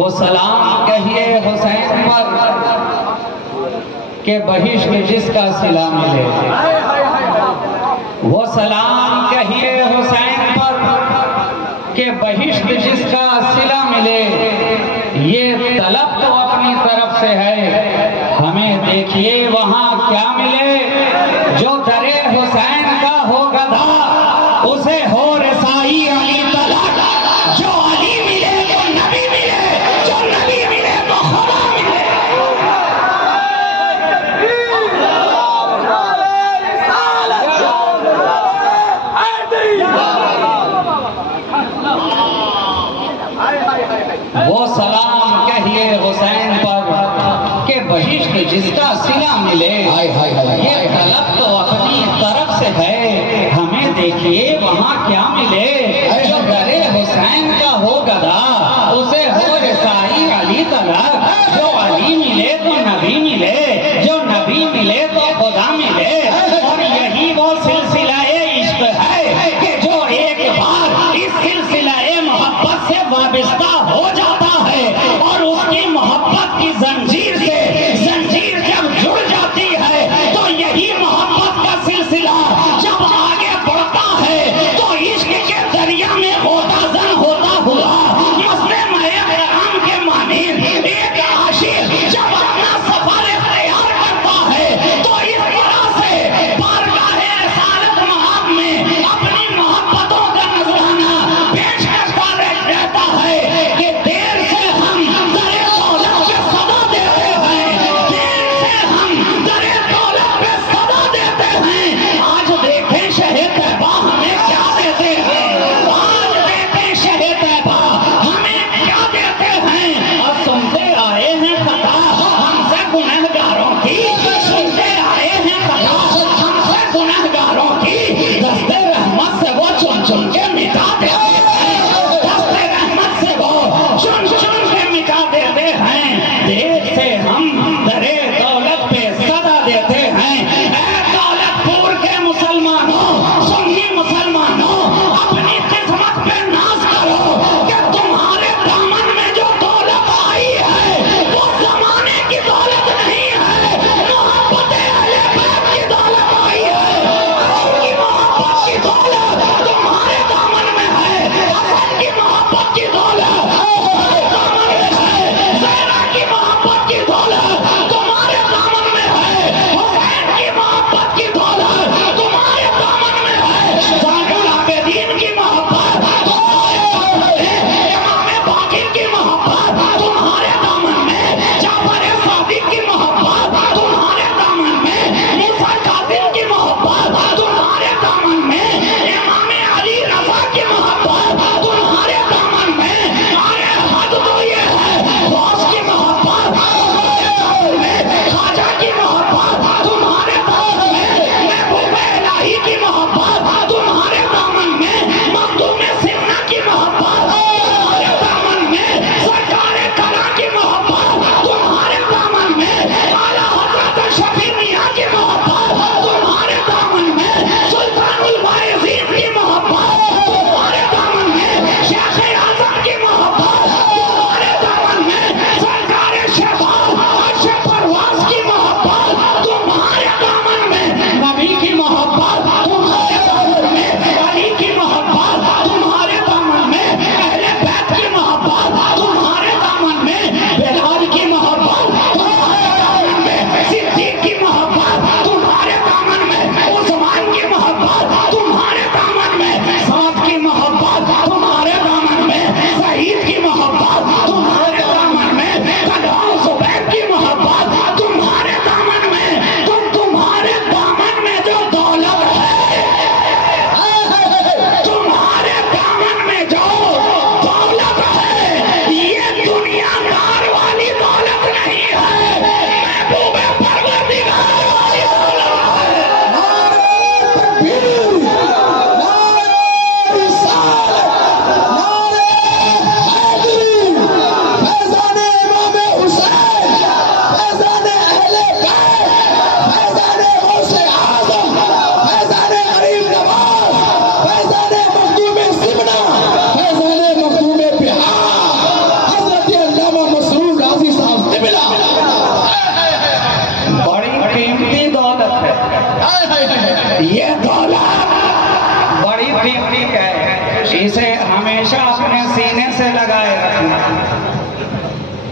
वो सलाम कहिए हुसैन पर के बहिश्त जिसका सिला मिले। वो सलाम कहिए हुसैन पर के बहिश्त जिसका सिला मिले। ये तलब तो अपनी तरफ से है, हमें देखिए वहां क्या मिले। जो दरे हुसैन का हो गधा उसे हो रसाई अली तलक। जो अली मिले तो नबी मिले, जो नबी मिले तो खुदा मिले। वो सलाम कहिए हुसैन पर के बहिश्त जिसका सिला मिले। ये तलब तो अपनी तरफ से है, हमें देखिए वहां क्या मिले। जो दरे हुसैन का हो गधा उसे हो रसाई अली तलक। जो अली मिले तो नबी मिले, जो नबी मिले तो खुदा मिले। और यही वो सिलसिला-ए इश्क है कि जो एक बार इस सिलसिला-ए मोहब्बत से वाबस्ता हो जाता है और उसकी मोहब्बत की जंजीर से जंजीर जब जुड़ जाती है तो यही मोहब्बत का सिलसिला जब आगे बढ़ता है तो इश्क के दरिया में गोताजन होता हुआ मसले महराम के माने एक आशिक जब अपना सफर तैयार करता है तो इस तरह से बारगाहे रिसालत महाब में अपनी मोहब्बतों का नजराना पेश करता रहता है कि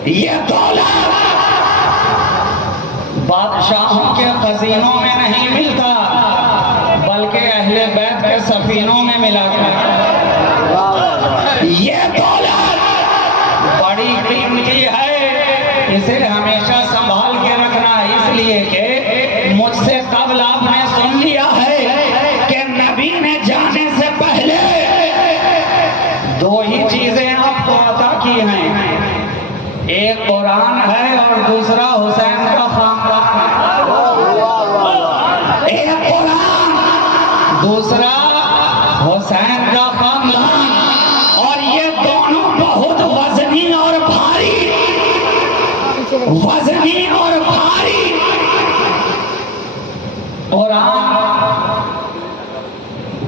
ये दौलत बादशाहों के खजीनों में नहीं मिलता, बल्कि अहले बैत के सफीनों में मिला कर। ये दौलत बड़ी कीमती है, इसे हमेशा संभाल के रखना, इसलिए कि मुझसे कबल आपने सुन लिया है कि नबी ने जाने से पहले दो ही चीजें आपको अता की हैं, एक कुरान है और दूसरा हुसैन का खानदान है। एक कुरान, दूसरा हुसैन का खानदान, और ये दोनों बहुत वजनी और भारी, वजनी और भारी। कुरान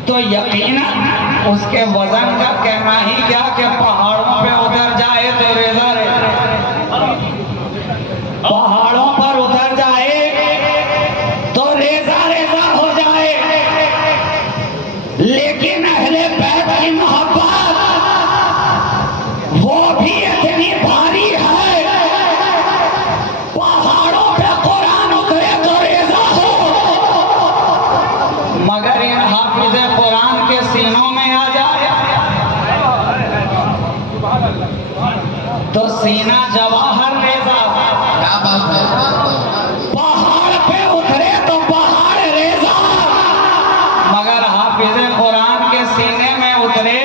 तो यकीनन उसके वजन का कहना ही क्या कि पहाड़ों पे उतर जाए तो रेजा रेजा, पहाड़ों पर उतर जाए तो रेजा रेजा हो जाए। लेकिन अहले बैत की मोहब्बत वो भी इतनी भारी है, पहाड़ों पे कुरान उतरे तो रेजा हो, मगर इन हाफिज़े कुरान के सीनों में आ जाए तो सीना जवाहर रेजा। क्या बात है, पहाड़ पे उतरे तो पहाड़ रेजा, मगर हाफिज़े कुरान के सीने में उतरे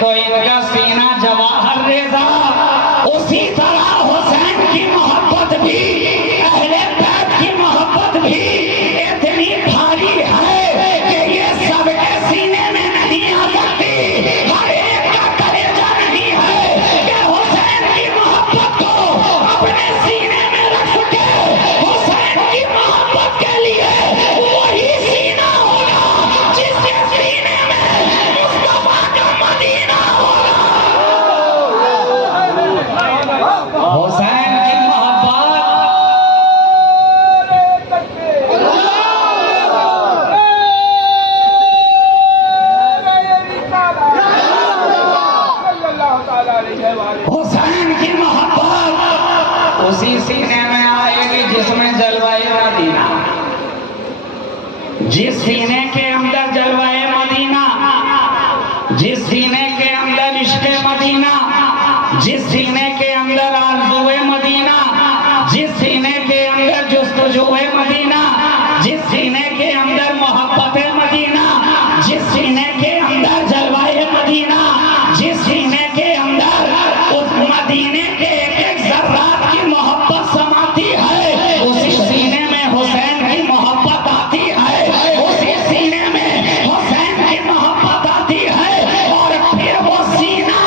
तो इनका सीना जवाहर रेजा। उसी तरह हुसैन की मोहब्बत भी, अहले बैत की मोहब्बत भी इतनी भारी है कि ये सबके सीने में नहीं आ सकती, हर एक का कलेजा नहीं है कि हुसैन की मोहब्बत को अपने सीने में रख सके। हुसैन की मोहब्बत के लिए वही सीना होगा जिसके सीने में मुस्तफा का मदीना होगा। हुसैन की हुसैन की मोहब्बत उसी सीने में आएगी जिसमें जलवाए मदीना, जिस सीने के अंदर जलवाए मदीना, जिस सीने के अंदर इश्क़े मदीना, जिस सीने के अंदर आरज़ुए मदीना, जिस सीने के अंदर जुस्तजुए मदीना, जिस सीने के अंदर मोहब्बत मदीना, जिस सीने के अंदर जलवाए मदीना, जिस सीने के अंदर उस मदीने के एक एक ज़र्रात की मोहब्बत समाती है, उसी सीने में हुसैन की मोहब्बत आती है, उसी सीने में हुसैन की मोहब्बत आती है। और फिर वो सीना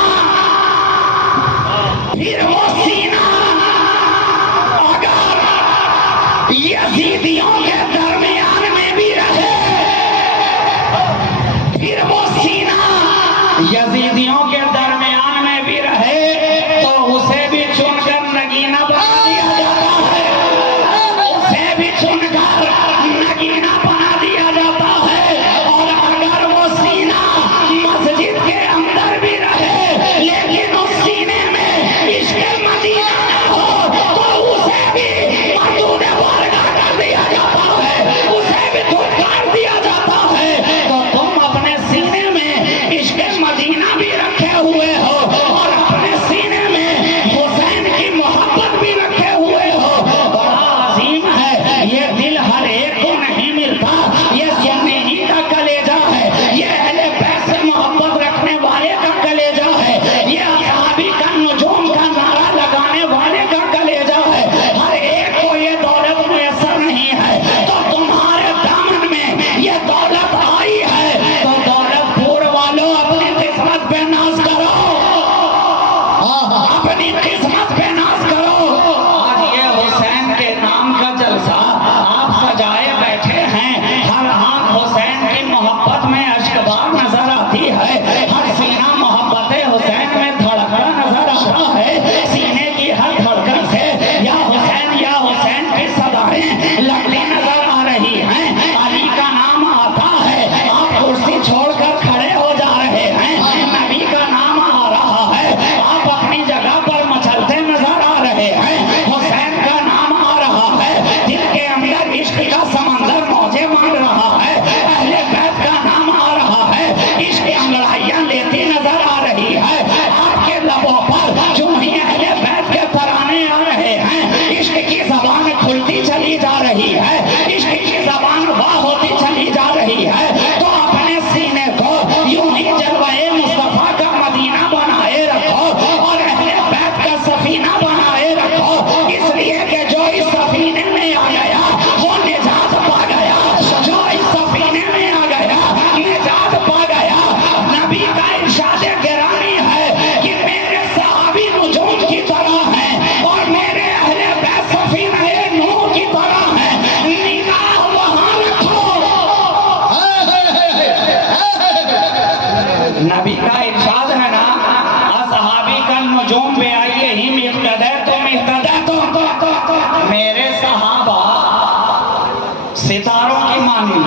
अगर यजीदियों के दरमियान में भी रहे, फिर वो सीना यजीदियों के दरमियान में भी रहे तो उसे भी चुनकर नगीना बना दिया जाता है, उसे भी चुनकर नगीना बना दिया जाता है। और अगर वो सीना मस्जिद के अंदर भी रहे लेकिन उस सीने में इश्क़े मदीना न हो तो उसे भी मर्दूद वारगा कर दिया जाता है, उसे भी धुतकार दिया जाता है। तो तुम अपने सीने में इश्क़े मदीना भी रखे हुए हो और अपने सीने में हुसैन की मोहब्बत भी रखे हुए हो। बड़ा अजीम है ये दिल, हर एक को नहीं मिलता, ये सुन्नी ही का कलेजा है, ये अहले बैत से मोहब्बत रखने वाले का कलेजा है, ये असहाबी का नुजूम का नारा लगाने वाले का कलेजा है। हर एक को ये दौलत मुयस्सर नहीं है, तो तुम्हारे दामन में ये दौलत आई है तो दौलतपुर वालों अपनी किस्मत पे नाज करो, अपनी किस्मत पे नाज करो। आज ये हुसैन के नाम का जलसा आप सजाए बैठे हैं, हर आंख हुसैन की मोहब्बत में अश्कबार नजर आती है, हर सीना मोहब्बत हुसैन में धड़कता नजर आता है, सीने की हर धड़कन से या हुसैन की सदाएं लगती नजर आ रही हैं। अली का नाम आता है, आप कुर्सी छोड़कर खड़े हो जा रहे हैं, नबी का नाम आ रहा है, आप अपनी जगह नुजूम में आइए ही मेरे सहाबा सितारों की मानी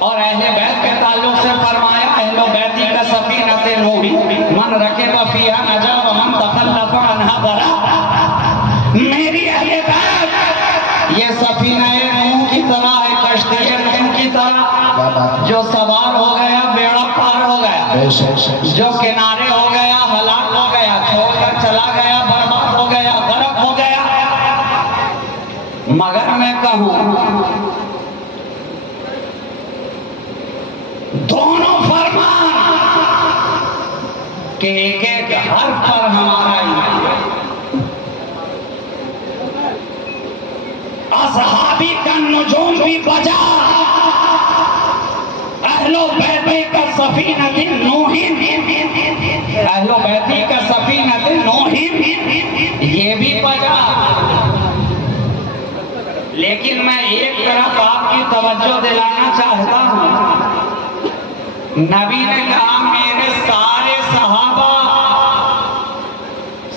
और अहले बैत के ताल्लुक से फरमाया अहलो बैती का सफीनत नूही मन रखे वफिया नजा व मन तखल्लफ अन्हा बरा। मेरी अहले बैत ये सफीना नूह की तरह है, कश्ती नूह की तरह, जो सवार हो गया बेड़ा पार हो गया, जो किनारे हो गया हलाक हो गया, छोड़कर चला गया बर्बाद हो गया गर्क हो गया। मगर मैं कहूं दोनों फरमान के एक एक हर्फ पर हमारा ईमान। असहाबी का नुजूम भी बजा, अहलो बैती का सफीनत नूहीन, अहलो बैती का सफीनत नूहीन ये भी बजा। लेकिन मैं एक तरफ आपकी तवज्जो दिलाना चाहता हूं, नबी ने कहा मेरे सारे सहाबा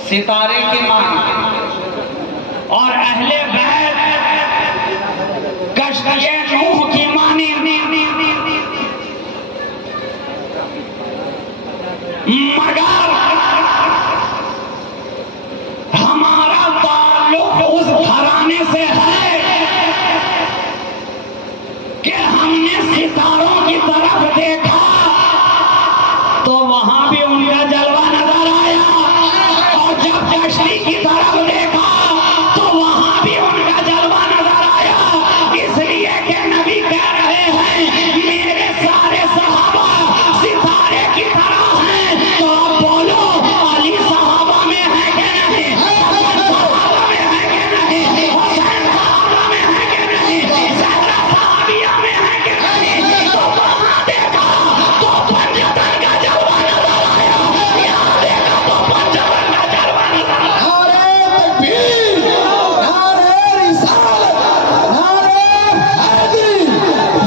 सितारे की मानी और अहले बैत कश्ती नूह की मानी। मगर हमारा ताल्लुक उस घराने से है कि हमने सितारों की तरफ देखा तो वहां भी उनका जलवा नजर आया, और जब कश्ती की तरफ देखा तो वहां भी उनका जलवा नजर आया। इसलिए कि नबी कह रहे हैं मेरे सारे सहाबा सितारे की तरह हैं। तो आप बोलो अली सहाबा में है कि नहीं, सहाबा में है कि नहीं, हुसैन सहाबा में है कि नहीं, ज़हरा सहाबिया में है कि नहीं। तो वहां देखा तो पंजतन का जलवा नजर आया, यहाँ देखा तो पंजतन का जलवा नजर आया। नारे तकबीर, नारे रिसालत, नारे हैदरी,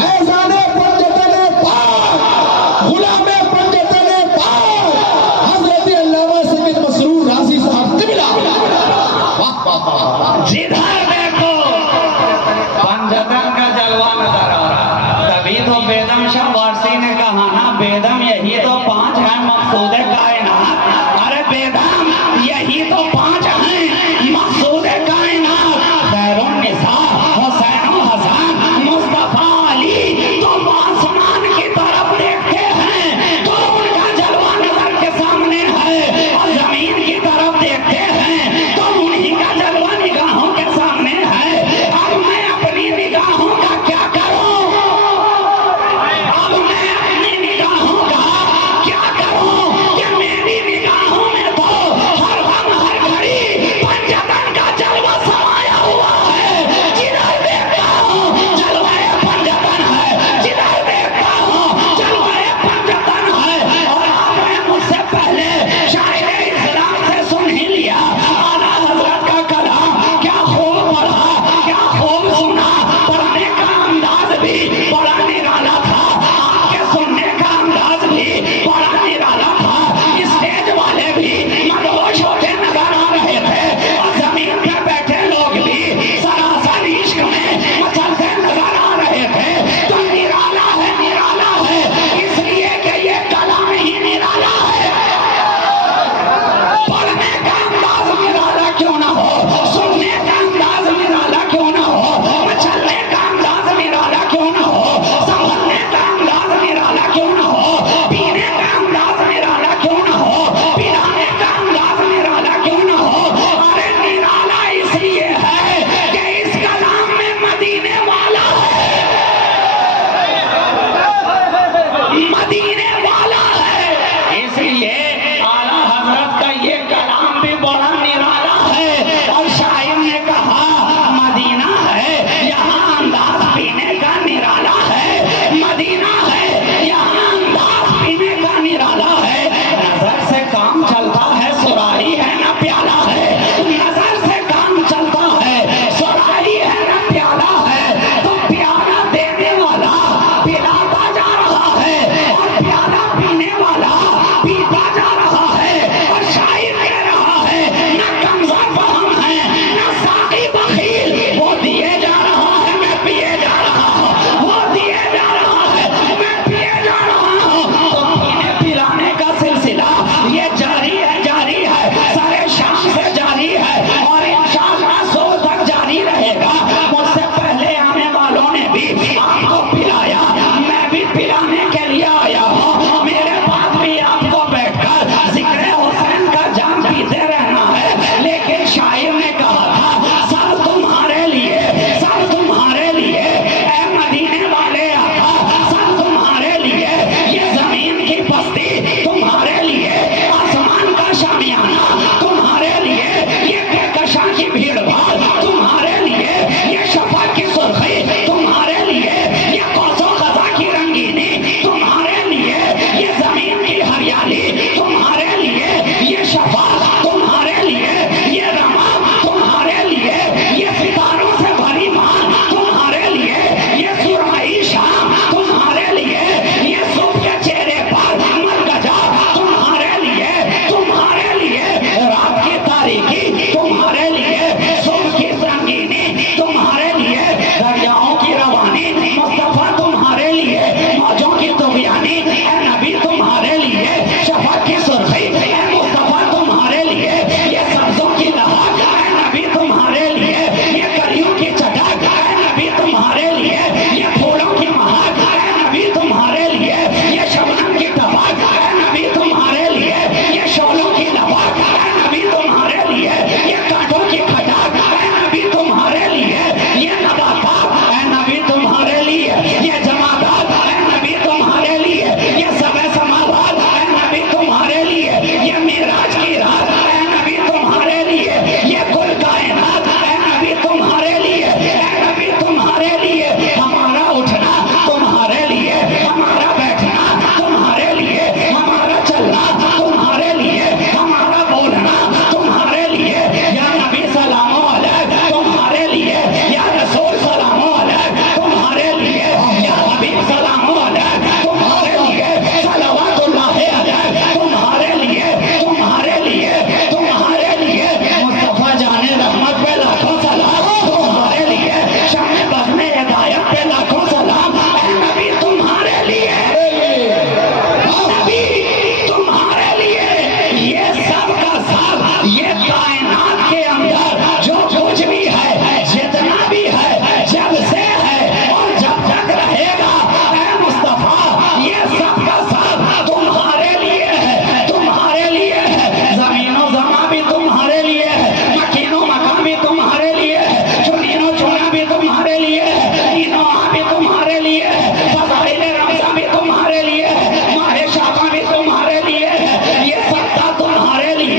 फैज़ाने पंजतने पाक, गुलामे पंजतने पाक, हज़रत अल्लामा सैयद मसरूर राज़ी साहब तिबला। वाह वाह वाह। जिधर देखो पंजतन का जलवा नजर आ रहा। तभी तो बेदम शाह वारसी ने कहा ना, बेदम यही तो पांच हैं मकसूद कायनात। अरे बेदम यही तो पांच हैं मकसूद कायनात, खैरुन्निसा, हुसैन हसन, मुस्तफा अली। तो आसमान की तरफ देखते हैं तो उनका जलवा नजर के सामने है, और जमीन की तरफ देखते हैं तो उन्हीं का जलवा निगाहों के सामने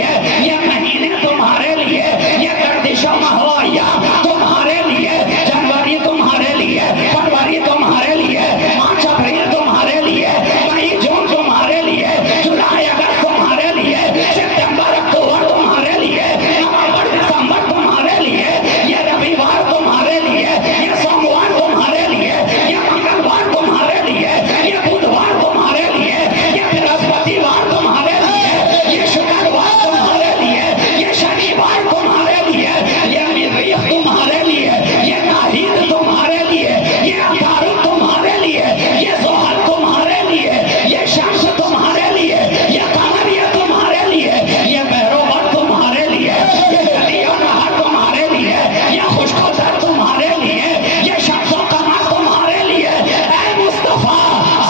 लिए, ये महीने तुम्हारे लिए, ये गर्दिशों महवाया तुम्हारे लिए, जनवरी तुम्हारे लिए, फरवरी तुम्हारे लिए, मार्च अप्रैल तुम्हारे लिए, मई जून तुम्हारे लिए, जुलाई अगस्त तुम्हारे लिए, सितंबर अक्टूबर तुम्हारे लिए, नवंबर दिसंबर तुम्हारे लिए, ये रविवार तुम्हारे लिए, ये सोमवार तुम्हारे लिए, ये मंगलवार तुम्हारे लिए, ये बुधवार तुम्हारे लिए, ये बृहस्पतिवार तुम्हारे लिए, ये शुक्रवार तुम्हारे लिए, ये शनिवार तुम्हारे लिए, ये मरीख तुम्हारे लिए, ये नाहिद तुम्हारे लिए, ये अतारुक तुम्हारे लिए, ये ज़ोहर तुम्हारे लिए, ये शम्स तुम्हारे लिए, ये कमरिया तुम्हारे लिए, ये बहरोवर तुम्हारे लिए, ये नदियों नहर तुम्हारे लिए, ये खुशकोदर तुम्हारे लिए, ये शम्स व कमर तुम्हारे लिए। ऐ मुस्तफा,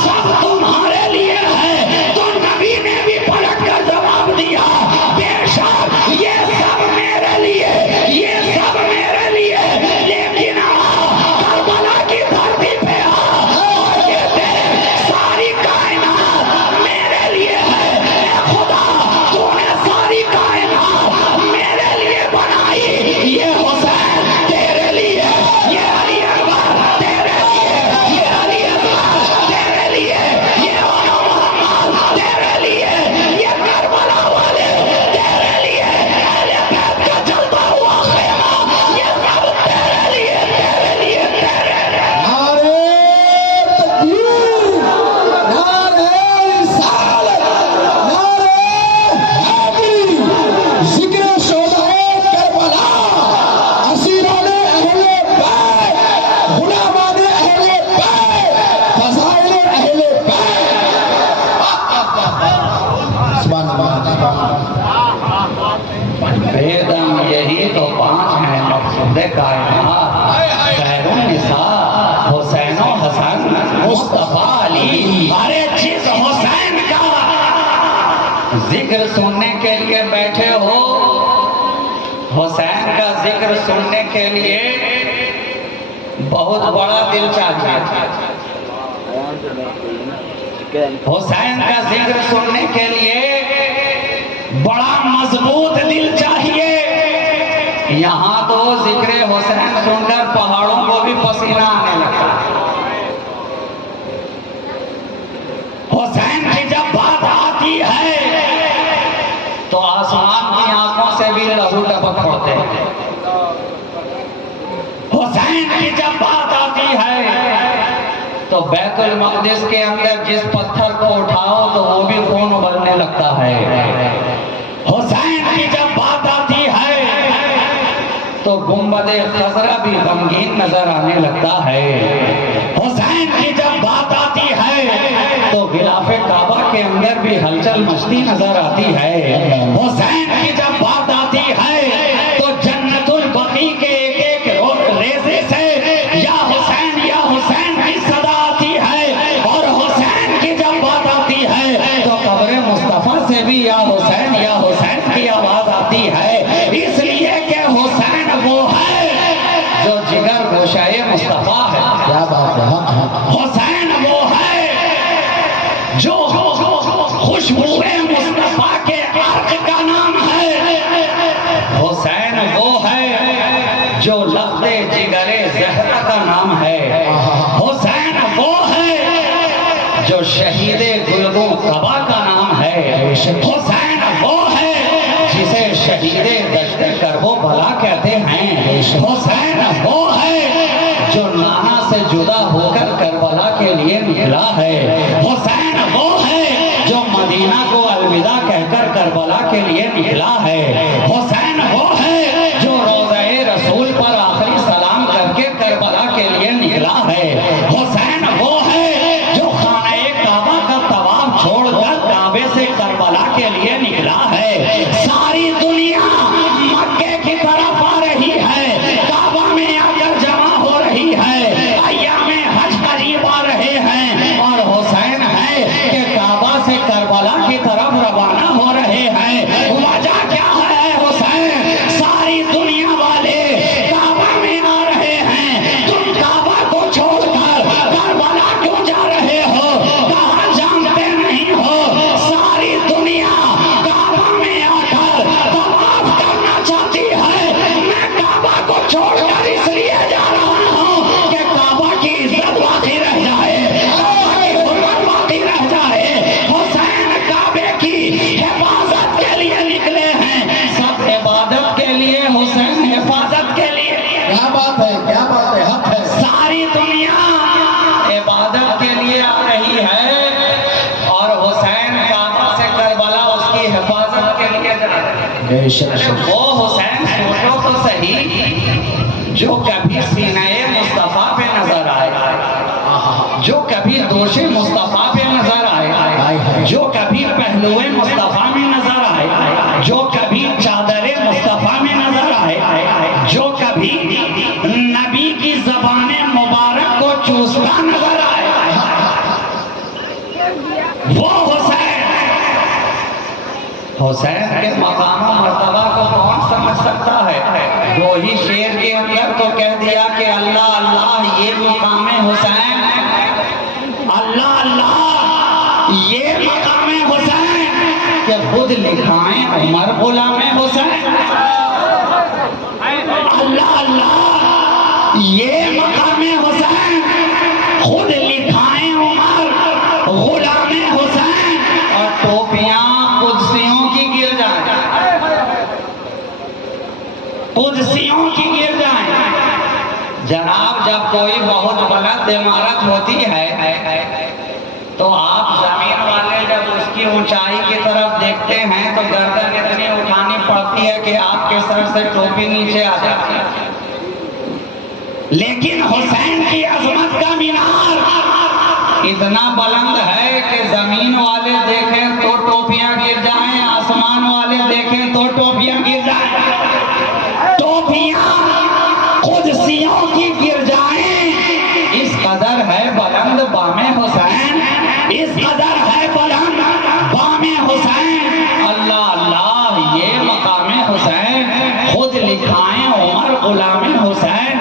सब तुम्हारे लिए है। तो नबी ने भी पलट कर जवाब दिया, बेशक ये सब मेरे लिए, ये सब मेरे लिए, लेकिन करबला की धरती पे और ये देख सारी कायनात मेरे लिए है। ऐ खुदा, तूने सारी कायनात मेरे लिए बनाई, ये हुसैन तेरे लिए, ये अली अकबर तेरे लिए, ये अली अकबर तेरे लिए, ये अनु मोहम्मद तेरे लिए, ये करबला वाले तेरे लिए, अहले बैत का जलता हुआ खेमा, ये सब तेरे लिए, तेरे लिए, तेरे नारे तकबीर, नारे रिसालत, नारे हैदरी, जिक्र शोधाए करबला, असीराने अहले बैत, गुलामाने अहले बैत, फज़ाइले अहले बैत। सुभान अल्लाह, सुभान अल्लाह। बेदम यही तो पांच हैं मकसूदे कायनात, खैरुन्निसा, हुसैन और हसन, मुस्तफा अली। अरे जिस हुसैन का जिक्र सुनने के लिए बैठे हो, हुसैन का जिक्र सुनने के लिए बहुत बड़ा दिल चाहिए। हुसैन का जिक्र सुनने के लिए बड़ा मजबूत दिल चाहिए। यहाँ तो जिक्र हुसैन सुनकर पहाड़ों को भी पसीना आने लगता है। हुसैन की जब बात आती है तो आसमान की आंखों से भी लहू टपक पड़ते हैं। हुसैन की जब बात आती है तो बैतुल मक़दिस के अंदर जिस पत्थर को उठाओ तो वो भी खून उबलने लगता है। हुसैन की जब बात आती है तो गुंबदे खजरा भी गमगीन नजर आने लगता है। हुसैन की जब बात आती है तो गिलाफे काबा के अंदर भी हलचल मचती नजर आती है। हुसैन की जब बात आती है तो जन्नतुल बकी के एक एक रेज़े से या हुसैन की सदा आती है। और हुसैन की जब बात आती है तो कब्र मुस्तफा से भी या हुसैन की आवाज आती है। इसलिए कि हुसैन वो है जो जिगर गोशाए मुस्तफा है। क्या बात है, हक है। हुसैन वो है जो खुशबुए मुस्तफा के अर्क का नाम है। हुसैन वो है जो लफ्ज़े जिगरे ज़हरा का नाम है। हुसैन वो है जो शहीदे गुलगो कबा का नाम है। हुसैन वो है जिसे शहीदे दश्त करबो भला कहते हैं। हुसैन वो है जो नाना से जुदा होकर करबला के लिए निकला है। हुसैन वो है जो मदीना को अलविदा कहकर करबला के लिए निकला है। हुसैन वो है जो रोज़े रसूल पर आखिरी सलाम करके करबला के लिए निकला है। हुसैन वो है जो खाने काबा का तवाफ छोड़कर काबे से करबला के लिए निकला है। सारी दुनिया मक्के की तरफ आ रही है, काबा में आकर जमा हो रही है, अय्यामे हज करीब आ रहे हैं और हुसैन है कि काबा से करबला की तरफ रवाना हो रहे हैं। वजह क्या है? बेशक वो हुसैन सोचो तो सही, जो कभी सीने मुस्तफा पे नजर आए, जो कभी दोषे मुस्तफा पे नजर आए, जो कभी पहलुए मुस्तफा में नजर आए, जो कभी चादरे मुस्तफा में नजर आए, जो कभी नबी की ज़बाने मुबारक को चूसता नजर आए, वो हुसैन के मकाम मर्तबा को कौन समझ सकता है। दो ही शेर के अंदर तो कह दिया कि अल्लाह अल्लाह ये मकाम हुसैन, अल्लाह अल्लाह ये मकाम हुसैन, कि खुद लिखाएं उमर गुलाम हुसैन, अल्लाह अल्लाह ये मकाम हुसैन, खुद लिखाएं उमर गुलाम हुसैन, और टोपियां कुदसियों की गिर जाए, कुदसियों की गिर जाए। जनाब जब कोई बहुत बुलंद इमारत होती है तो आप जमीन वाले जब उसकी ऊंचाई की तरफ देखते हैं तो गर्दन इतनी उठानी पड़ती है कि आपके सर से टोपी नीचे आ जाती है। लेकिन हुसैन की अजमत का मीनार इतना बुलंद है कि जमीन वाले देखें तो टोपियां गिर जाएं, आसमान वाले देखें तो टोपियां गिर जाएं, टोपियां कुदसियों की गिर जाएं। इस कदर है बुलंद बामे हुसैन, इस कदर है बुलंद बामे हुसैन। अल्लाह अल्लाह ये मकामे हुसैन, खुद लिखाएं उमर गुलाम हुसैन।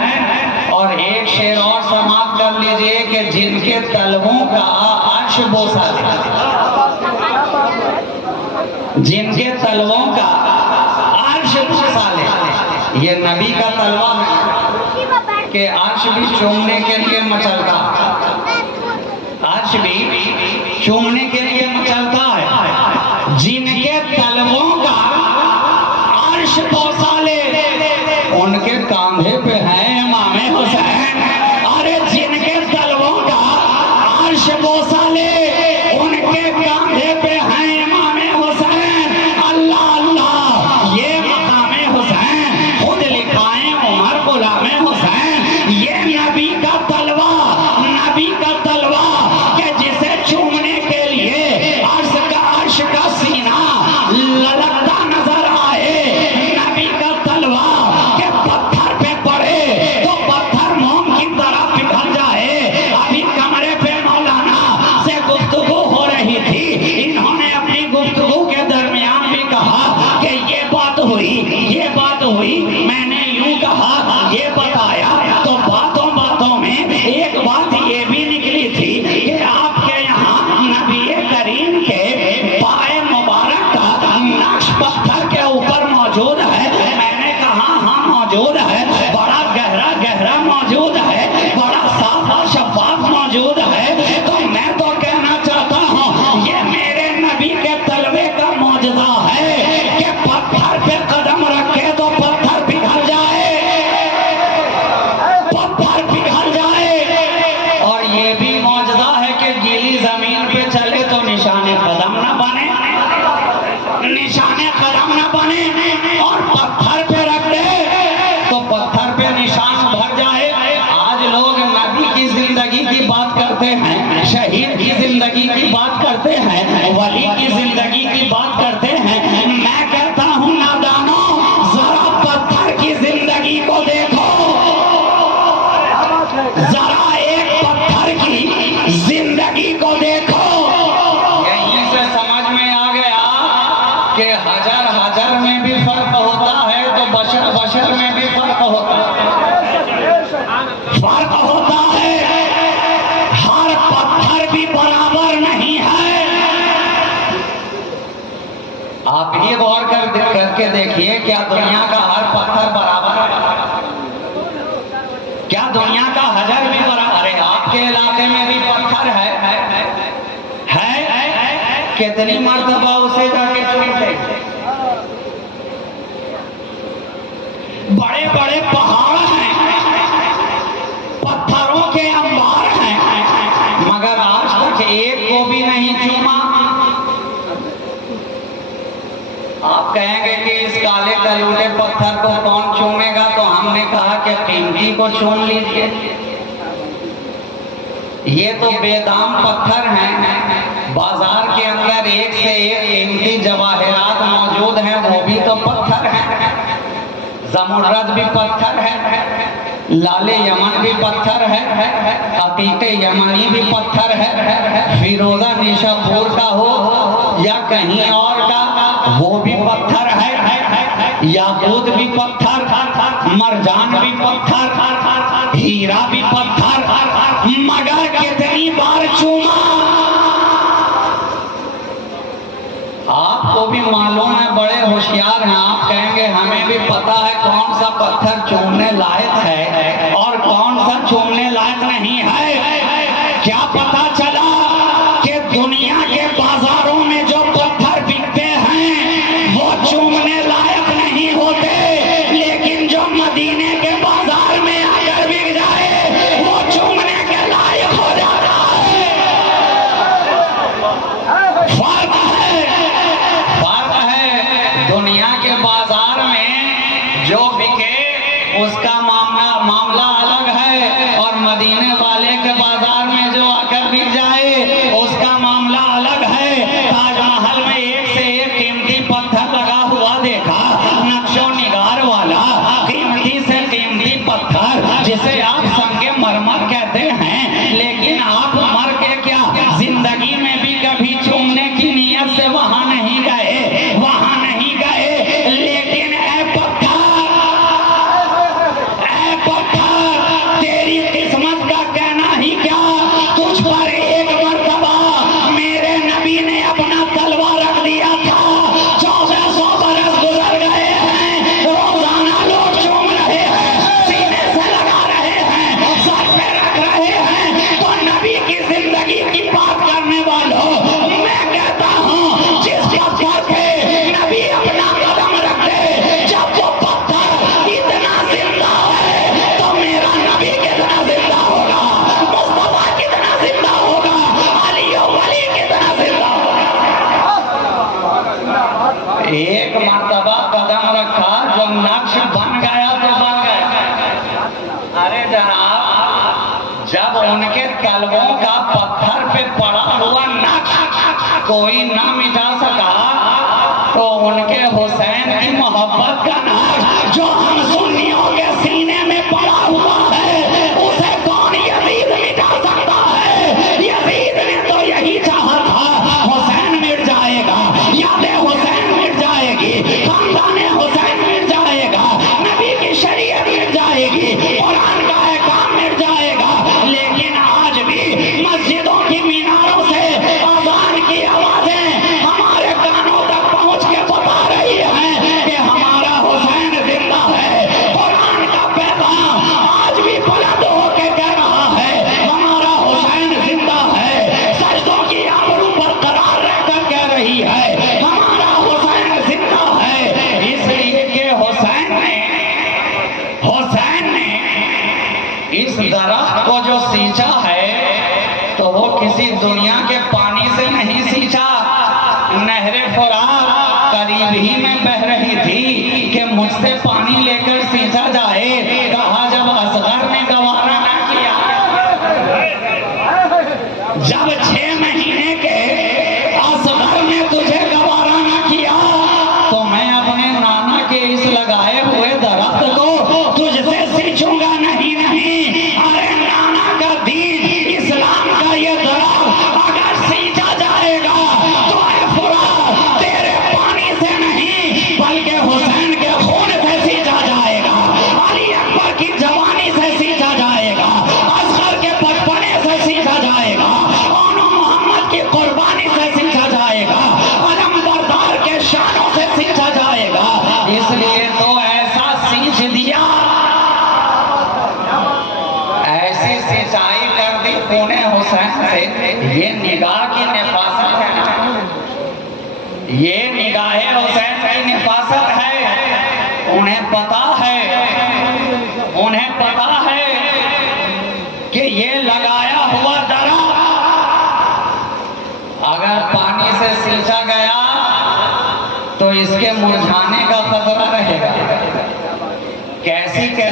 और एक शेर और समाप्त कर लीजिए कि जिनके तलवों का अर्श बोसा ले, जिनके तलवों का अर्श बोसा ले। ये नबी का तलवा है कि अर्श भी चूमने के लिए मचलता, अर्श भी चूमने के लिए मचलता है। जिनके तलवों का अर्श बोसा ले, उनके कांधे पे है इमामे हुसैन। अरे जिनके तलवों का अर्श बोसा ले, उनके कांधे पे है इमामे हुसैन। अल्लाह अल्लाह ये मकामे हुसैन, खुद लिखाएं उमर गुलामे हुसैन। ये नबी का तलवा, नबी का तलवा कि जिसे चूमने के लिए अर्श का सीना ललकता नजर आए। नबी का तलवा के पत्थर पे पड़े तो पत्थर मोम की तरह पिघल जाए। अभी कमरे पे मौलाना से गुफ्तगू हो रही थी, इन्होंने अपनी गुफ्तगू के दरमियान भी कहा कि ये बात हुई, ये बात हुई, मैंने यूं कहा, ये बताया। तो बातों बातों में एक बात ये भी निकली थी कि आपके यहाँ नबी करीम के पाए मुबारक का नक्श पत्थर के ऊपर मौजूद है। मैंने कहा हाँ मौजूद है, बड़ा गहरा गहरा मौजूद है, बड़ा साफ और शफाफ मौजूद है। तो मैं तो कहना चाहता हूँ ये मेरे नबी के तलवे का मौजूदा है कि पत्थर पे कदम रखे तो पत्थर पिघल जाए, पत्थर पिघल जाए। और ये भी मौजूदा है कि गीली जमीन पे चले तो निशाने कदम ना बने, निशाने कदम ना बने। और पत्थर पे रख दे तो पत्थर पे निशान भर जाए। आज लोग नबी की जिंदगी की बात करते हैं, शहीद की जिंदगी की बात करते हैं, वली की जिंदगी की बात करते हैं। मैं कहता हूँ नादानो, जरा पत्थर की जिंदगी को देखो, जरा एक पत्थर की जिंदगी को देखो। यहीं से समझ में आ गया कि हजर हजर में भी फर्क होता है तो बशर बशर में भी फर्क होता है, फर्क होता है। हर पत्थर भी बराबर नहीं है। आप ये गौर करके देखिए, क्या दुनिया का हर पत्थर बराबर है? क्या दुनिया का हजर भी बराबर है? आपके इलाके में भी पत्थर है, कितनी मर्तबा उसे जाके चूम ले। बड़े बड़े पहाड़ हैं, पत्थरों के अंबार हैं, मगर आज तक एक को भी नहीं चूमा। आप कहेंगे कि इस का लूटे पत्थर को कौन चूमेगा, तो हमने कहा कि कीमती को चूम लीजिए। ये तो बेदाम पत्थर हैं, बाजार के अंदर एक से एक कीमती जवाहरात मौजूद हैं, वो भी तो पत्थर हैं। जमुर्रद भी पत्थर है, लाले यमन भी पत्थर है, अतीके यमनी भी पत्थर है, फिरोजा निशापुर का हो या कहीं और का वो भी पत्थर है, याकूत भी पत्थर, मरजान भी पत्थर, हीरा भी पत्थर, मगर कितनी बार चूमा। आपको भी मालूम है, बड़े होशियार हैं आप, कहेंगे हमें भी पता है कौन सा पत्थर चूमने लायक है और कौन सा चूमने लायक नहीं है। क्या पता चला कि दुनिया के बाजारों में जो पत्थर बिकते हैं वो चूमने लायक नहीं होते, लेकिन जो मदीने के बाजार में अगर बिक जाए वो चूमने के लायक हो जाता है। फर्क है, दुनिया के बाजार में जो बिके उसका मामला अलग है, और मदीने वाले के बाजार में जो आकर बिक जाए उसका मामला अलग है। ताजमहल में एक से एक कीमती पत्थर लगा हुआ देखा, नक्शो निगार वाला कीमती से कीमती पत्थर, जिसे आप संगे मरमर कहते हैं, लेकिन आप मर के क्या जिंदगी में भी कभी चूमने की नियत से वहां नहीं गए, लेकिन ऐ पत्थर तेरी किस्मत का कहना ही क्या, तुझ पर एक मर्तबा मेरे नबी ने अपना तलवा रख दिया था। 1400 बरस गुजर गए हैं, रोजाना लोग चूम रहे हैं, सीने से लगा रहे हैं, सर पे रख रहे हैं, तो नबी की जिंदगी की बात करने वालों, मैं कहता हूँ जिस पत्थर पे नबी अपना कदम रख दे, जब वो पत्थर इतना जिंदा है तो मेरा नबी कितना जिंदा होगा, मुस्तफा कितना जिंदा होगा, अली वली कितना जिंदा होगा। एक मर्तबा कदम रखा, जो नक्श बन गया तो बन गया। अरे जनाब, जब उनके तलवों का पत्थर पे पड़ा हुआ नक्श कोई ना मिटा सका, तो उनके हुसैन की मोहब्बत का नक्श जो हम सुन्नियों के सीने में पड़ा हुआ है, उसे कौन यजीद मिटा सकता है। यजीद ने तो यही चाहा था, हुसैन मिट जाएगा, यादें हुसैन मिट जाएगी, खानदाने हुसैन मिट जाएगा, नबी की शरीयत मिट जाएगी, कुरान का अहकाम मिट जाएगा। लेकिन आज भी मस्जिदों की मीनारों से अज़ान की आवाजें हमारे कानों तक पहुंच के बता रही हैं कि हमारा हुसैन जिंदा है। कुरान का पैगाम आज भी बुलंद होके कह रहा है, हमारा हुसैन जिंदा है। सजदों की आबरू बरकरार रहकर कह रही है, हमारा हुसैन जिंदा है। इसलिए कि हुसैन ने इस दरख्त को जो सींचा है तो वो किसी दुनिया के पानी से नहीं सींचा। नहरे फुरात करीब ही में बह रही थी कि मुझसे पानी लेकर सींचा जाए। कहा जब असगर ने गवारा ना किया, जब 6 महीने के असगर ने तुझे गवारा ना किया, तो मैं अपने नाना के इस लगाए हुए दरख्त को तुझसे सींचूंगा नहीं। अरे नाना का दीन इस्लाम का ये दरख्त अगर सींचा जाएगा तो ऐ फुरात तेरे पानी से नहीं बल्कि हुसैन के खून से सींचा जाएगा, अली अकबर की जवानी से सींचा जाएगा, असगर के बचपने से सींचा जाएगा, ओनो मोहम्मद की कुर्बानी से सींचा जाएगा, अलम बरदार के शानों से सींचा जाएगा। इसलिए तो ऐसा सींच दिया, ऐसी सिंचाई कर दी खूने हुसैन से। ये निगाह की निफासत है ना, ये निगाहे हुसैन की निफासत है। उन्हें पता है कि ये लगाया हुआ दरख्त अगर पानी से सींचा गया तो इसके मुरझाने का खतरा रहेगा।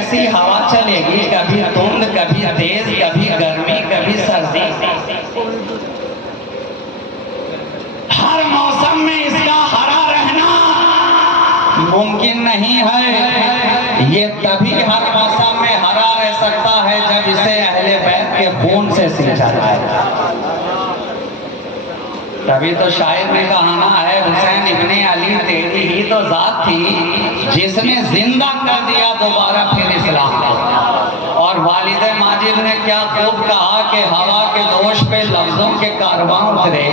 कैसी हवा चलेगी, कभी धुंध, कभी तेज, कभी गर्मी, कभी सर्दी। हर मौसम में इसका हरा रहना मुमकिन नहीं है। ये तभी हर मौसम में हरा रह सकता है जब इसे अहले बैत के खून से सींचा जाए। तभी तो शायर ने कहाना है, हुसैन इब्ने अली तेरी ही तो जात थी जिसने जिंदा कर दिया दोबारा फिर इस्लाम को। और वालिद माजिद ने क्या खूब कहा कि हवा के दोष पे लफ्जों के कारवां उतरे,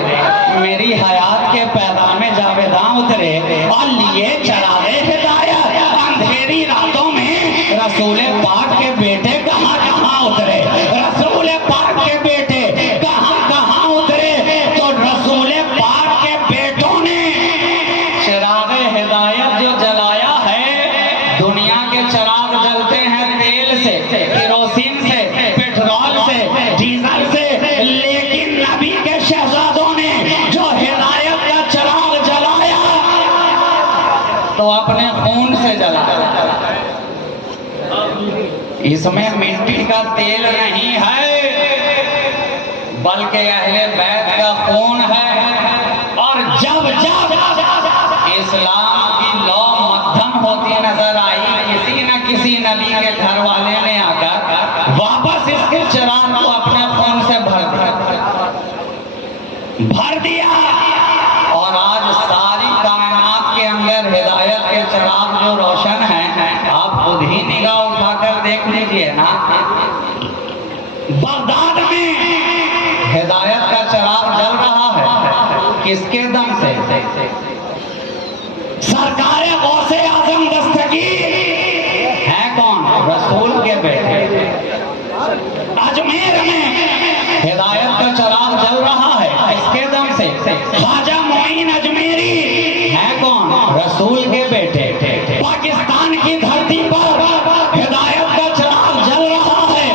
मेरी हयात के पैगामे जावेदां उतरे और लिए चरागे हिदायत अंधेरी रातों में रसूल पाक के बेटे कहाँ कहाँ उतरे, रसूल पाक के बेटे कहाँ कहाँ उतरे। तो रसूल पाक के बेटों ने चिरागे हिदायत जो जलाया है, दुनिया के चिराग जलते हैं तेल से, केरोसिन से, पेट्रोल से, डीजल से, लेकिन नबी के शहजादों ने जो हिदायत का चिराग जलाया तो अपने खून से जलाया। इसमें मिट्टी का तेल नहीं है बल्कि अहले बैत का खून है। और जब जब इस्लाम की लौ मध्यम होती नजर आई, किसी न किसी नबी के घर वाले ने आकर वापस इसके चिराग को अपने खून से भर दिया। और आज सारी कायनात के अंदर हिदायत के चिराग जो रोशन है, आप खुद ही निगाह उठाकर देख लीजिए ना। बगदाद में हिदायत का चिराग जल रहा है, किसके दम से? सरकार गौसे आजम दस्तगीर है कौन? रसूल के बेटे। अजमेर में हिदायत का चिराग जल रहा है, किसके दम से? ख्वाजा मोइन अजमेरी है कौन? रसूल के बेटे। पाकिस्तान की धरती पर हिदायत का चिराग जल रहा है,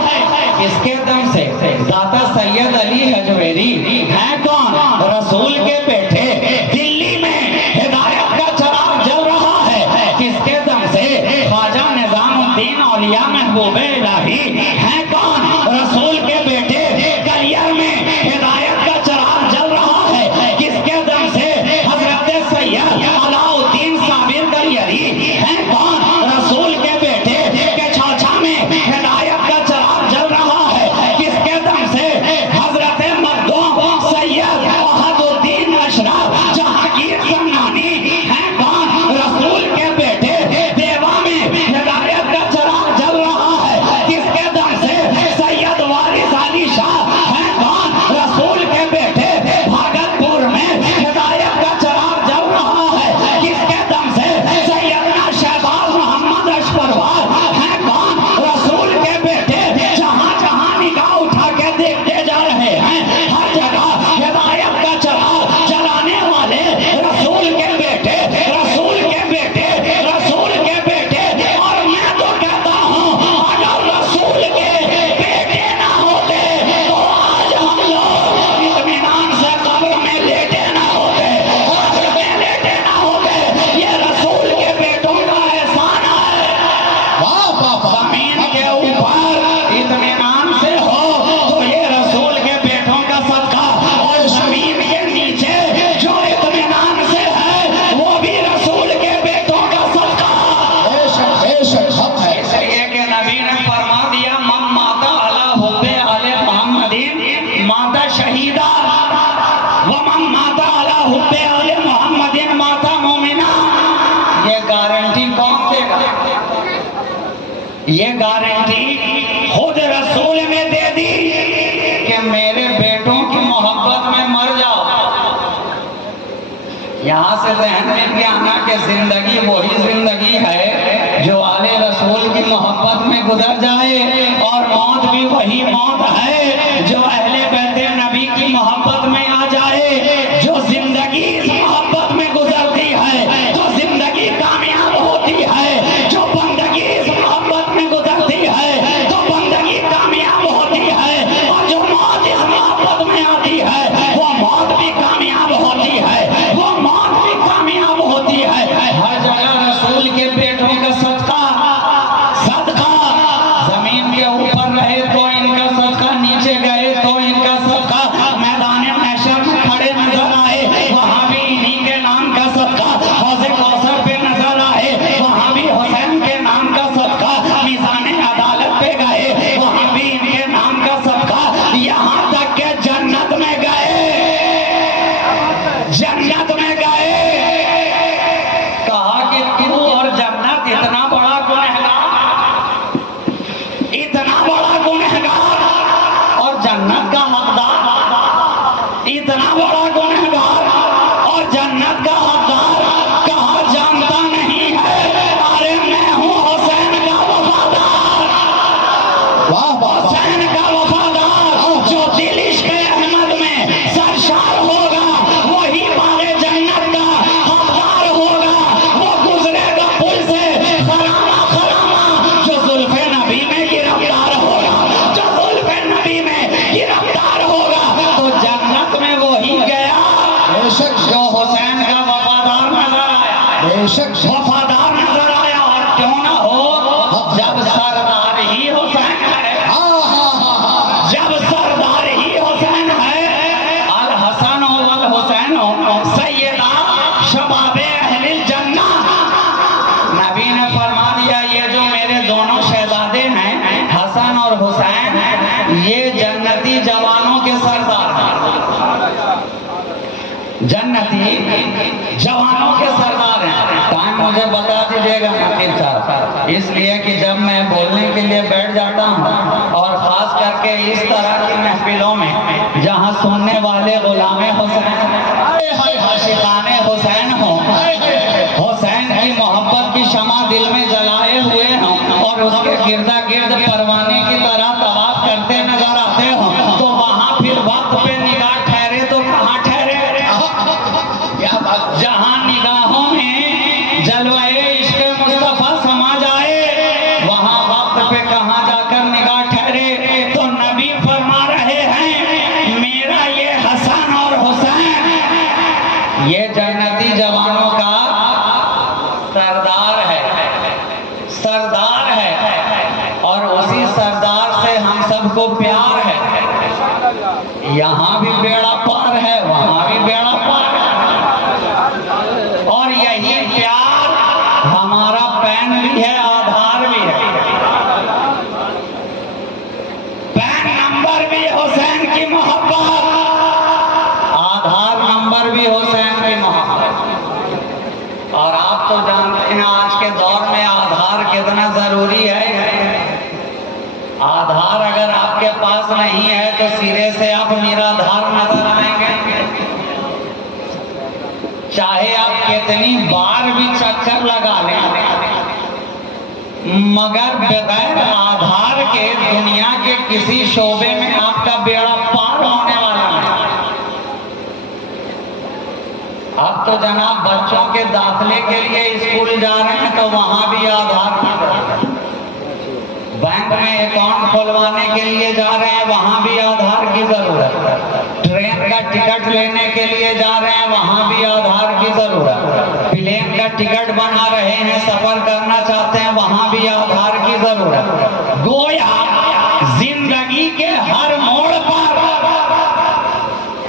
किसके दम से? दाता सैयद अली अजमेरी है कौन? रसूल के बेटे। दिल्ली में हिदायत का चिराग जल रहा है, किसके दम से? ख्वाजा निजामुद्दीन औलिया महबूबे इलाही है कौन? रसूल के बेटे। कलियर में हिदायत का चिराग जल रहा है, किसके दम से? हजरत सैयद अलाउद्दीन साबिर कलियरी है कौन? रसूल के बेटे। के छाछा में हिदायत का चिराग जल रहा है, किसके दम से? हजरत मखदूम सैयद अहदुद्दीन अशरफ जहांगीर सन्नानी है कौन? रसूल के बेटे। देवा में हिदायत का चिराग जल रहा है, किसके दम से? सैयद वारिस अली शाह है कौन? रसूल के बेटे। भागलपुर में हिदायत का चिराग जल रहा है, किसके दम से? सैयदना शहबाज मोहम्मद अशफरवाल है कौन? रसूल के बेटे। जहां जहां निगाह उठा के देखते जा रहे हैं, हर जगह हिदायत का चिराग जलाने वाले रसूल के बेटे, रसूल के बेटे, रसूल के बेटे। और मैं तो कहता हूं, अगर रसूल के बेटे ना होते तो आज हम लोग इत्मीनान से कब्र में लेटे ना होते, कब्र में लेटे ना होते। ये रसूल के बेटों का एहसान है। वाह वाह वाह। जमीन के ऊपर इत्मीनान से हो तो ये रसूल के बेटों का सदका, और जमीन के नीचे जो इत्मीनान से है वो भी रसूल के बेटों का सदका। बेशक बेशक हक है। इसलिए कि नबी ने फरमा दिया, मन माता अला हुब्बे आले मोहम्मदीन माता शहीदा, व मन माता अला हुब्बे आले मोहम्मदीन माता मोमिना। ये गारंटी कौन देगा? ये गारंटी खुद रसूल ने दे दी कि मेरे बेटों की मोहब्बत में मर जाओ। यहाँ से जहन में भी आना कि जिंदगी वही जिंदगी है जो आले रसूल की मोहब्बत में गुजर जाए, और मौत भी वही मौत है जो अहले बैते नबी की मोहब्बत में आ जाए। जो जिंदगी इस मोहब्बत में गुजरती है तो जिंदगी कामयाब होती है, जो बंदगी इस मोहब्बत में गुजरती है तो बंदगी कामयाब होती है, और जो मौत इस मोहब्बत में आती है वो मौत भी कामयाब होती है, वो मौत भी कामयाब होती है। हर जगह रसूल के बेटों का सदका, सदका नबी ने फरमा दिया ये जो मेरे दोनों शहजादे हैं हसन और हुसैन, ये जन्नती जवानों के सरदार हैं, जन्नती जवानों के सरदार हैं। टाइम मुझे बता दीजिएगा नकीब साहब, इसलिए कि जब मैं बोलने के लिए बैठ जाता हूँ और ख़ास करके इस तरह की महफिलों में जहाँ सुनने वाले गुलामे हुसैन आशिकाने हुसैन हों, हुसैन की मोहब्बत की शमा दिल में जलाए हुए हों और उसके गिरदा गिर्द परवाने की तरह तवाफ करते नजर आते हों, तो वहाँ फिर वक्त पे निगाह ठहरे तो कहाँ ठहरे? जहाँ निगाहों में जलवाए इश्क़ मुस्तफा समा जाए वहाँ वक्त पे कहाँ जाकर निगाह ठहरे? तो नबी फरमा रहे हैं मेरा ये हसन और हुसैन ये जन्नती जवानों का सरदार है, सरदार है, और उसी सरदार से हम सबको प्यार है। यहाँ भी बेड़ा पार है, वहाँ भी बेड़ा पार है, और यही प्यार हमारा पैन भी है, आधार भी है। पैन नंबर भी हुसैन की मोहब्बत, आधार नंबर भी हुसैन की मोहब्बत। और आप तो जानते हैं आज के दौर में आधार कितना जरूरी है। आधार अगर आपके पास नहीं है तो सिरे से आप निराधार नजर आएंगे, चाहे आप कितनी बार भी चक्कर लगा लें, मगर बगैर आधार के दुनिया के किसी शोबे में आपका बेड़ा पार होने वाला है। अब तो जनाब बच्चों के दाखिले के लिए स्कूल जा रहे हैं तो वहां भी आधार की जरूरत है, बैंक में अकाउंट खुलवाने के लिए जा रहे हैं वहां भी आधार की जरूरत है, ट्रेन का टिकट लेने के लिए जा रहे हैं वहां भी आधार की जरूरत, प्लेन का टिकट बना रहे हैं सफर करना चाहते हैं वहां भी आधार की जरूरत। गोया जिंदगी के हर मोड़ पर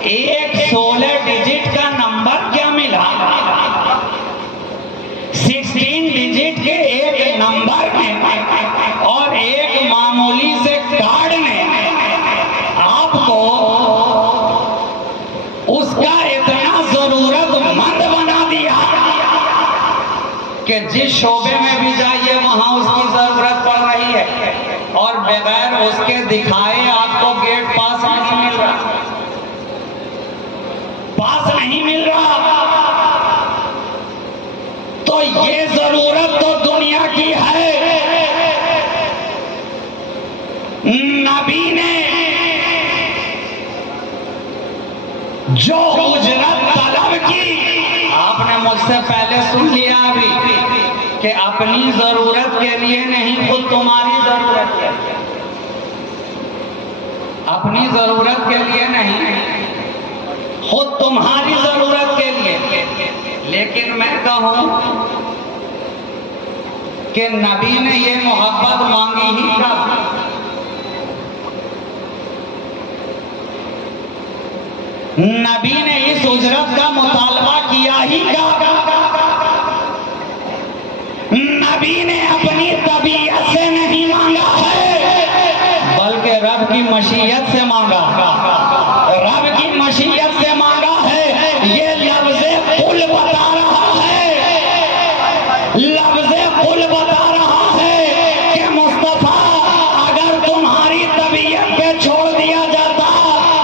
एक 16 डिजिट का नंबर क्या मिला, 16 डिजिट के एक नंबर में और एक मामूली से कार्ड ने आपको उसका इतना जरूरतमंद बना दिया कि जिस शोबे में भी जाइए वहां उसकी जरूरत पड़ रही है, और बगैर उसके दिखाए आपको गेट पास नहीं मिल रहा, पास नहीं मिल रहा। तो ये जरूरत तो दुनिया की है। नबी ने जो उजरत तलब की, आपने मुझसे पहले सुन लिया अभी कि अपनी जरूरत के लिए नहीं, खुद तुम्हारी जरूरत के लिए, अपनी जरूरत के लिए नहीं, खुद तुम्हारी जरूरत के लिए। लेकिन मैं कहूं कि नबी ने ये मोहब्बत मांगी ही कब? नबी ने इस उजरत का मुतालबा किया ही कब? नबी ने अपनी तबीयत से नहीं मांगा है, बल्कि रब की मशीयत से मांगा, रब की मशीयत से मांगा है। ये लफ्ज़े कुल बता रहा है, लफ्ज़े कुल बता रहा है कि मुस्तफा अगर तुम्हारी तबीयत पे छोड़ दिया जाता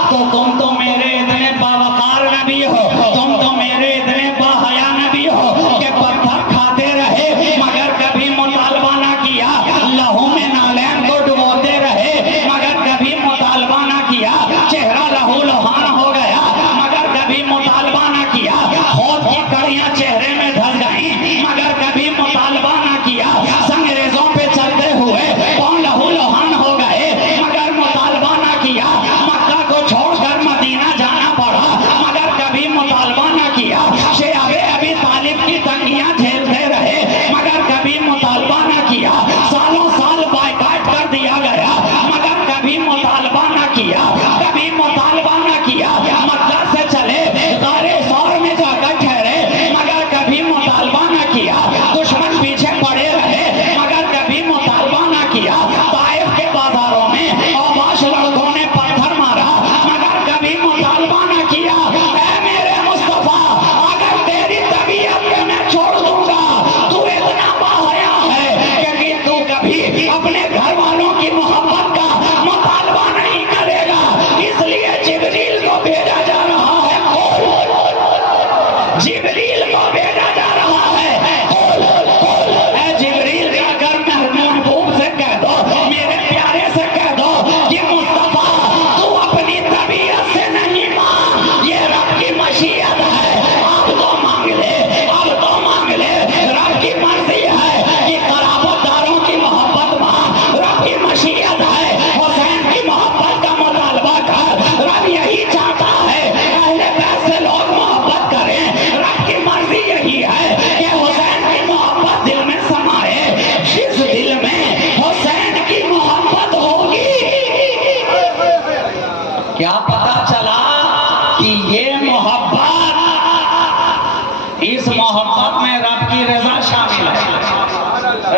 तो तुम तो मेरे इतने बावकार नबी हो, तुम तो मेरे इतने बाहया नबी हो कि पत्थर खाते रहे मगर कभी मुतालबा ना किया, लहू में नालैन को डुबोते रहे मगर कभी मुतालबा ना किया, चेहरा लहू लुहान हो गया मगर कभी मुतालबा ना किया, होठ की कड़ियां चेहरे में धस गई मगर कभी मुतालबा ना किया,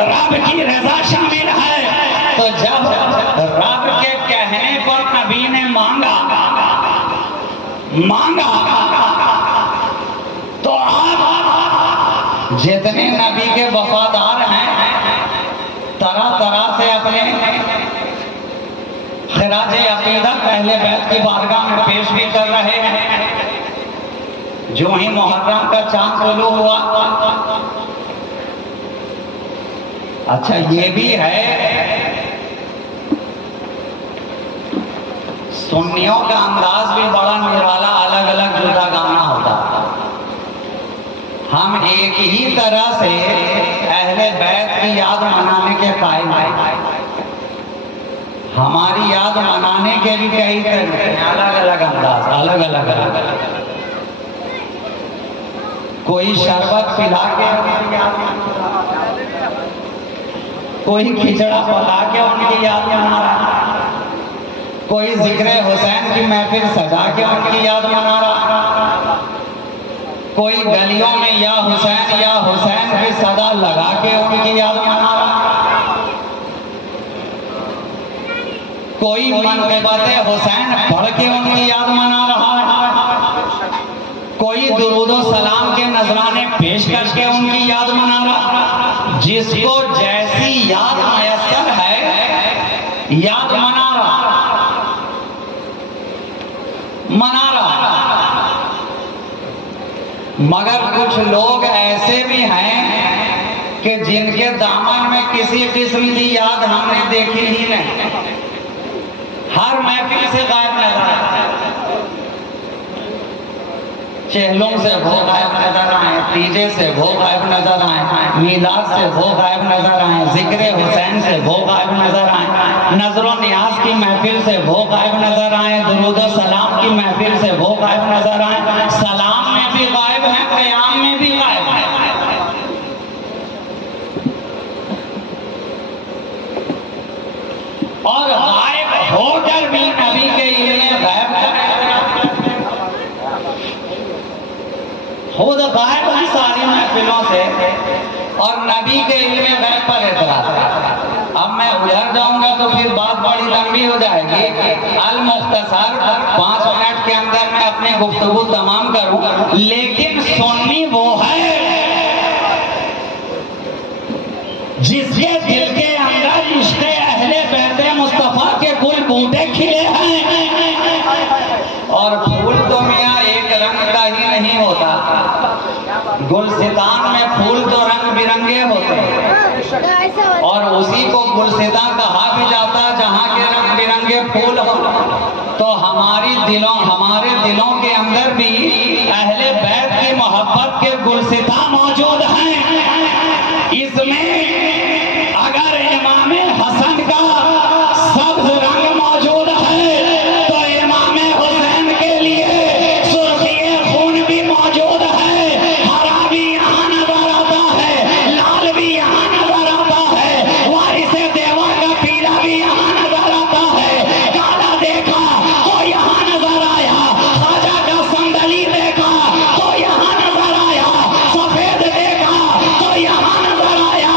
रब की रजा शामिल है। तो जब रब के कहने पर नबी ने मांगा तो आप जितने नबी के वफादार हैं तरह तरह से अपने खिराज अकीदत अहले बैत की बारगाह में पेश भी कर रहे हैं। जो ही मुहर्रम का चांद तुलू हुआ, अच्छा ये भी है सुन्नियों का अंदाज भी बड़ा निराला, अलग अलग जुदा गाना होता। हम एक ही तरह से अहले बैत की याद मनाने के कायल हैं। हमारी याद मनाने के भी कई तरीके, अलग अलग अंदाज, अलग अलग। कोई शरबत पिला के, कोई खिचड़ा पका के उनकी याद मना रहा, कोई जिक्र हुसैन की महफिल सजा के उनकी याद मना रहा, कोई गलियों में या हुसैन की सदा लगा के उनकी याद मना रहा, कोई मनक़िबत हुसैन पढ़ के उनकी याद मना रहा है, कोई दुरूदो सलाम के नजराने पेश करके उनकी याद मना रहा। जिसको जैसी याद मयस्सर है याद मना रहा। मगर कुछ लोग ऐसे भी हैं कि जिनके दामन में किसी किस्म की याद हमने देखी ही नहीं, हर महफिल से गायब नजर आए, चेहलों से वो गायब नजर आए, तीजे से वो गायब नजर आए, मीलाद से वो गायब नजर आए, जिक्र हुसैन से वो गायब नजर आए, नजरो नियाज की महफिल से वो गायब नजर आए, दुरूद सलाम की महफिल से वो गायब नजर आए। सलाम में भी गायब है, क़याम में भी गायब है। और गायब होकर भी नबी के इल्म गायब खुद गायब है सारी महफिलों से, और नबी के इल्म गैब पर एतराज। अब मैं गुजर जाऊंगा तो फिर बात बड़ी लंबी हो जाएगी। अल मुख्तसर 5 मिनट के अंदर मैं अपनी गुफ्तगू तमाम करूं। लेकिन सुन्नी वो है जिसके दिल के अंदर इश्क़े अहले बैत मुस्तफा के गुल बूटे खिले हैं। और फूल तो मियाँ एक रंग का ही नहीं होता, गुलसितान में फूल तो रंग बिरंगे होते हैं, और उसी को गुलसिता कहा भी जाता जहाँ के रंग बिरंगे फूल हो। तो हमारे दिलों के अंदर भी अहले बैत की मोहब्बत के गुलसिता मौजूद हैं। इसमें अगर इमाम हसन का सब्ज रंग मौजूद है तो इमाम हुसैन के लिए सुर्खिए खून भी मौजूद है। हरा भी यहाँ नजर आता है, लाल भी यहाँ नजर आता है, वारिसे देवा का पीला भी यहाँ नजर आता है, काला देखा तो यहाँ नजर आया, खाजा का संदली देखा तो यहाँ नजर आया, सफेद देखा तो यहाँ नजर आया,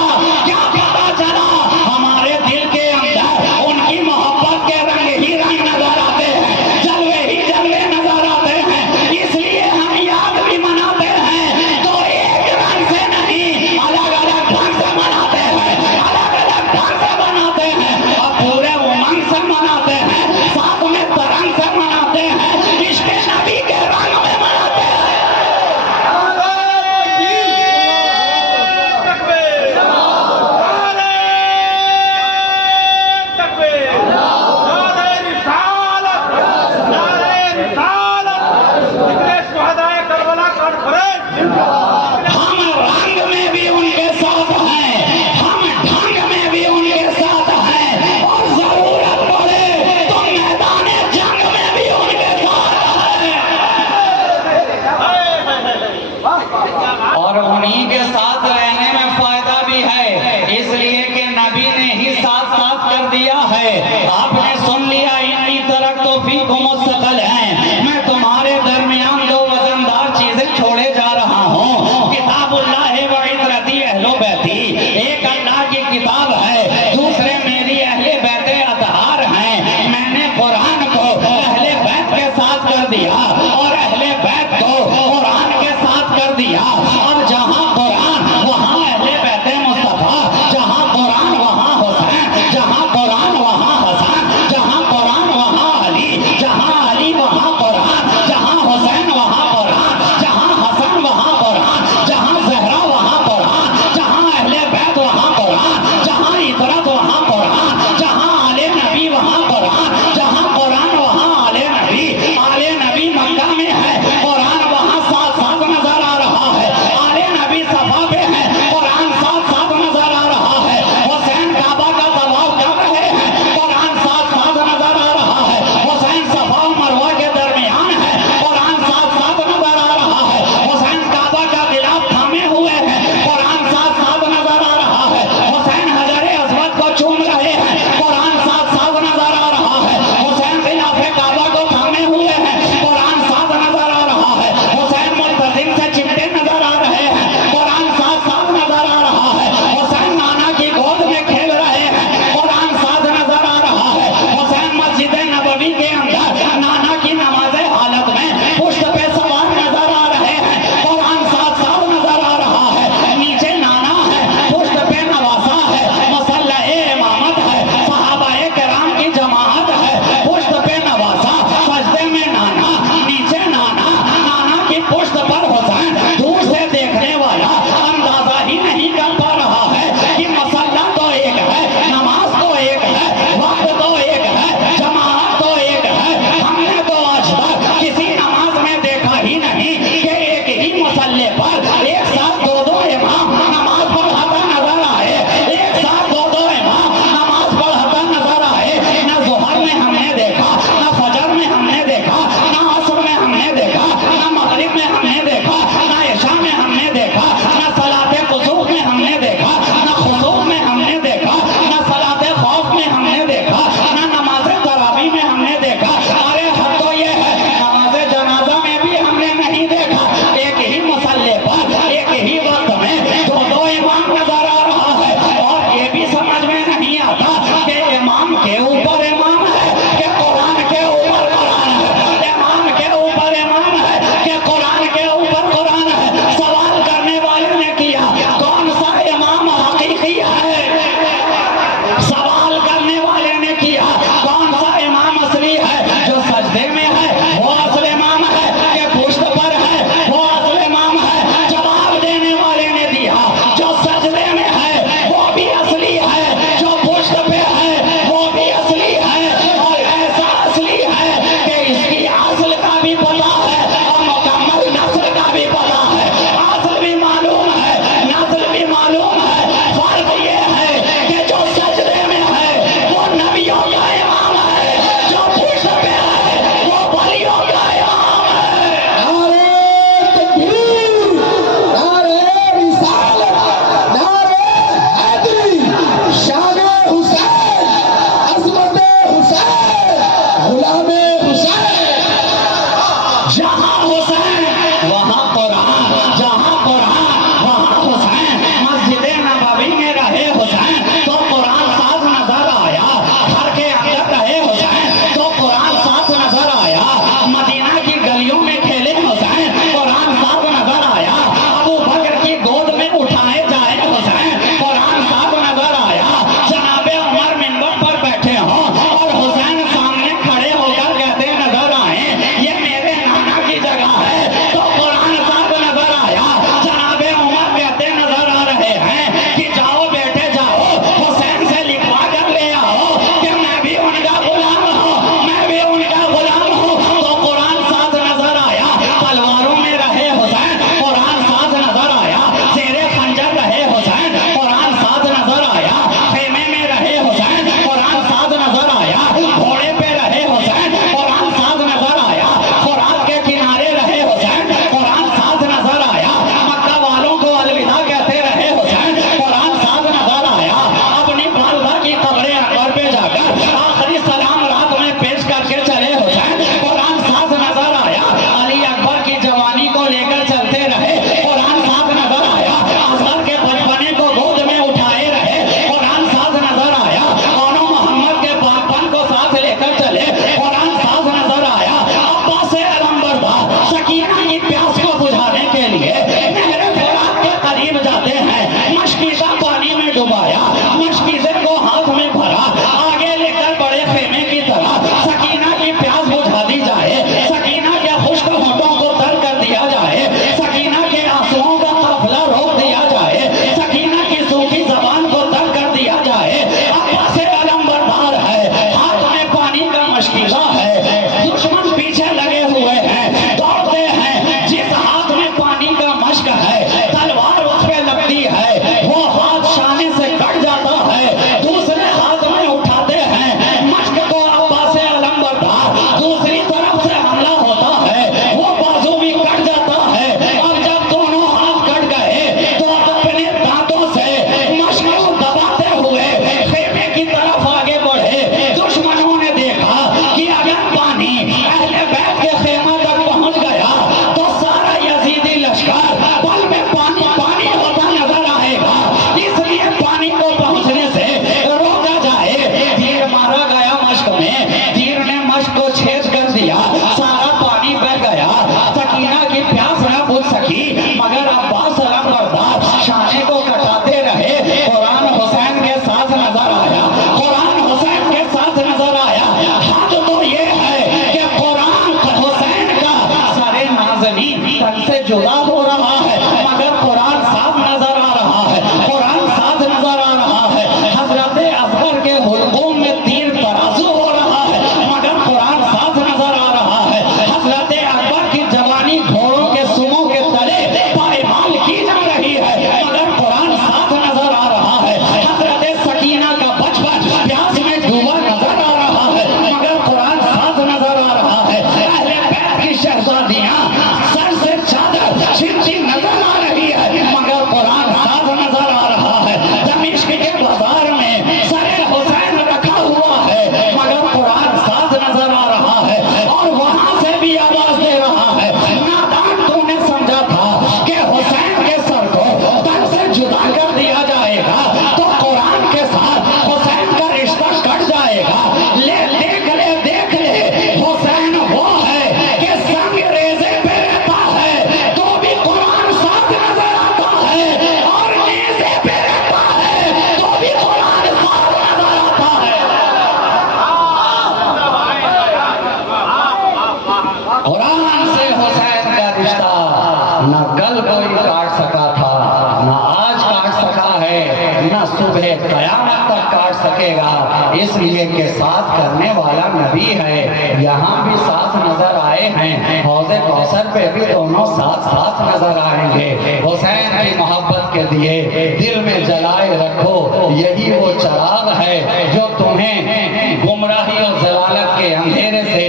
कयामत तक काट सकेगा, इसलिए के साथ करने वाला नबी है। यहाँ भी साथ नजर आए हैं, हौज़े कौसर पे भी दोनों साथ साथ नजर आएंगे। हुसैन की मोहब्बत के लिए दिल में जलाए रखो, यही वो चिराग है जो तुम्हें गुमराही और जलालत के अंधेरे से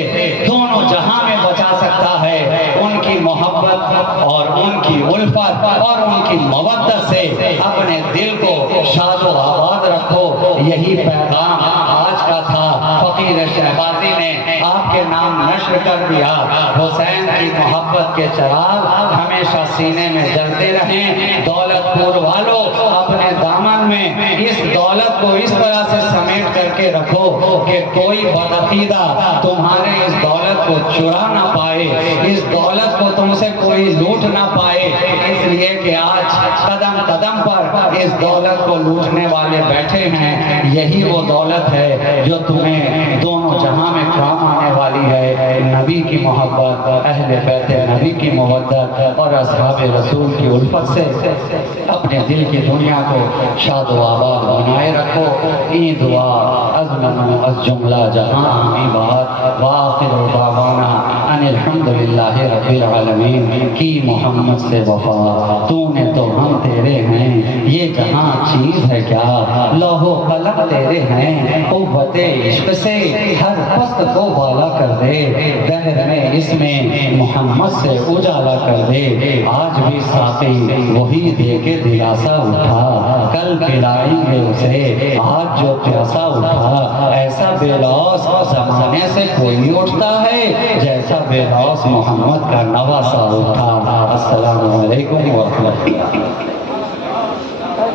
दोनों जहां में बचा सकता है। उनकी मोहब्बत और उनकी उल्फत और उनकी मवद्दत से अपने दिल को शादो आबाद रखो। यही पैगाम आज का था। फकीर शहबाजी ने आपके नाम नश्र कर दिया। हुसैन की मोहब्बत के चिराग हमेशा सीने में जलते रहें। दौलतपुर वालों, अपने दामन में इस दौलत को इस तरह से समेट करके रखो कि कोई बदअकीदा तुम्हारे इस दौलत को चुरा ना पाए, इस दौलत को तुमसे कोई लूट ना पाए। इसलिए कि आज कदम कदम पर इस दौलत को लूटने वाले बैठे हैं। यही वो दौलत है जो तुम्हें दोनों जहां में काम आने वाली है। नबी की मोहब्बत, अहले बैत नबी की मोहब्बत और असहाबे रसूल की उल्फत से अपने दिल की दुनिया को शाद व आबाद बनाए रखो। ई दुआ अज़मनु अज़ जुमला जहां आमी बात वाखिर दावाना अनिल हम्दुलिल्लाहि रब्बिल आलमीन। की मोहम्मद से वफा तूने तो हम तेरे हैं, ये जहां चीज है क्या लौहो कलम तेरे हैं। कुव्वते इश्क से हर पस्त को वाला कर दे, दहर में इसमें मोहम्मद से उजाला कर दे। आज भी साथी वही दे के दिलासा उठा, कल पिलाएंगे उसे आज जो प्यासा उठा। ऐसा बेलौस जमाने से कोई उठता है, जैसा बेलौस मोहम्मद का नवासा उठा। अस्सलामु अलैकुम व रहमतुल्लाह।